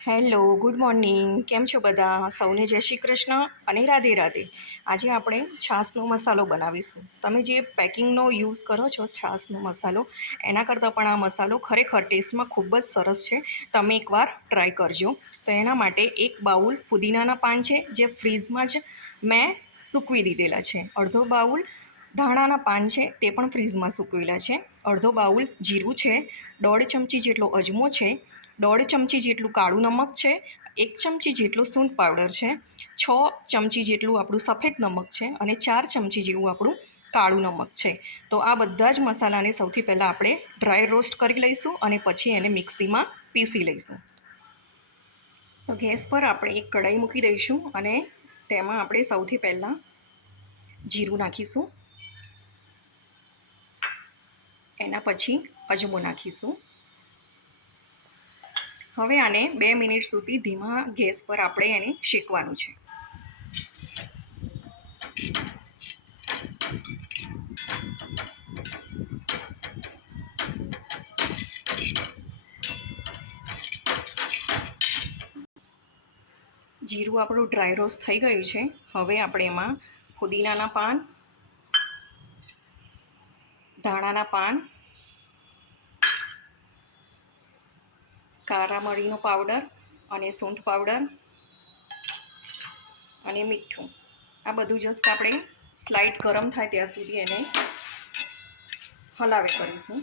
Hello, good morning. કેમ છો બધા? સૌને જય શ્રી કૃષ્ણ અને રાધે રાધે. આજે આપણે છાશનો મસાલો બનાવીશું. તમે જે પેકિંગનો યુઝ કરો છો છાશનો મસાલો, એના કરતાં પણ આ મસાલો ખરેખર ટેસ્ટમાં ખૂબ જ સરસ છે. તમે એકવાર ટ્રાય કરજો. તો એના માટે એક બાઉલ પુદીનાના પાન છે, જે ફ્રીઝમાં જ મેં સૂકવી દીધેલા છે. અડધો બાઉલ ધાણાના પાન છે, તે પણ ફ્રીઝમાં સૂકવેલા છે. અડધો બાઉલ જીરું છે, 1.5 ચમચી જેટલો અજમો છે, 1.5 ચમચી જેટલું કાળું નમક છે, 1 ચમચી જેટલું સૂંઠ પાવડર છે, 6 ચમચી જેટલું આપણું સફેદ નમક છે અને 4 ચમચી જેવું આપણું કાળું નમક છે. તો આ બધા જ મસાલાને સૌથી પહેલાં આપણે ડ્રાય રોસ્ટ કરી લઈશું અને પછી એને મિક્સીમાં પીસી લઈશું. તો ગેસ પર આપણે એક કઢાઈ મૂકી દઈશું અને તેમાં આપણે સૌથી પહેલાં જીરું નાખીશું. એના પછી અજમો નાખીશું. હવે આને 2 મિનિટ સુધી ધીમા ગેસ પર આપણે એને શેકવાનું છે. જીરું આપણું ડ્રાય રોસ્ટ થઈ ગયું છે. હવે આપણે એમાં પુદીનાના પાન, ધાણાના પાન, કાળા મરીનો પાવડર અને સૂંઠ પાવડર અને મીઠું, આ બધું જસ્ટ આપણે સ્લાઇડ ગરમ થાય ત્યાં સુધી એને હલાવે કરીશું.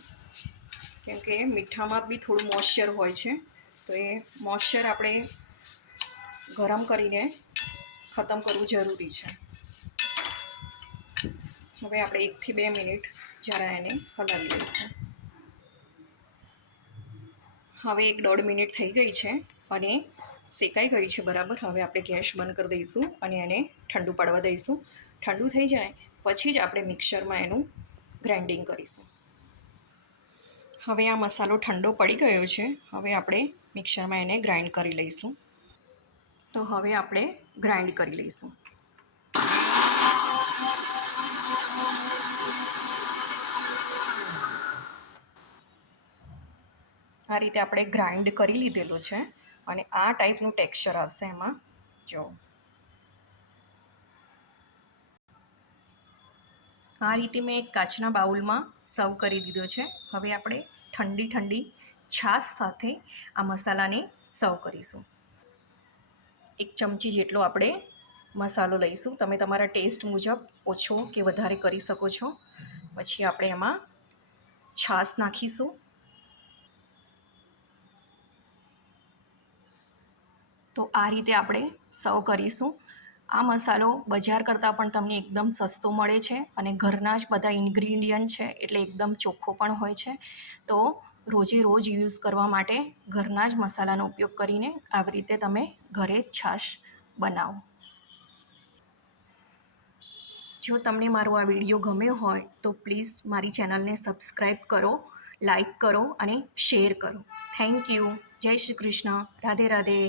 કેમ કે મીઠામાં બી થોડું મોઇશ્ચર હોય છે, તો એ મોઇશ્ચર આપણે ગરમ કરીને ખતમ કરવું જરૂરી છે. હવે આપણે 1 થી 2 મિનિટ જરા એને હલાવી લઈશું. હવે 1-1.5 મિનિટ થઈ ગઈ છે અને શેકાઈ ગઈ છે બરાબર. હવે આપણે ગેસ બંધ કરી દઈશું અને એને ઠંડુ પડવા દઈશું. ઠંડુ થઈ જાય પછી જ આપણે મિક્સરમાં એનું ગ્રાઇન્ડિંગ કરીશું. હવે આ મસાલો ઠંડો પડી ગયો છે. હવે આપણે મિક્સરમાં એને ગ્રાઇન્ડ કરી લઈશું. તો હવે આપણે ગ્રાઇન્ડ કરી લઈશું. આ રીતે આપણે ગ્રાઇન્ડ કરી લીધેલું છે અને આ ટાઈપનું ટેક્સચર આવશે એમાં. જો આ રીતે મેં એક કાચના બાઉલમાં સર્વ કરી દીધો છે. હવે આપણે ઠંડી ઠંડી છાશ સાથે આ મસાલાને સર્વ કરીશું. 1 ચમચી જેટલો આપણે મસાલો લઈશું. તમે તમારા ટેસ્ટ મુજબ ઓછો કે વધારે કરી શકો છો. પછી આપણે એમાં છાશ નાખીશું. તો આ રીતે આપણે સર્વ કરીશું. આ મસાલો બજાર કરતાં પણ તમને એકદમ સસ્તો મળે છે અને ઘરના જ બધા ઇન્ગ્રીડિયન્ટ છે, એટલે એકદમ ચોખ્ખો પણ હોય છે. તો રોજે રોજ યુઝ કરવા માટે ઘરના જ મસાલાનો ઉપયોગ કરીને આવી રીતે તમે ઘરે જ છાશ બનાવો. જો તમને મારો આ વિડીયો ગમ્યો હોય તો પ્લીઝ મારી ચેનલને સબસ્ક્રાઈબ કરો, લાઈક કરો અને શેર કરો. Thank you. જય શ્રી કૃષ્ણ. રાધે રાધે.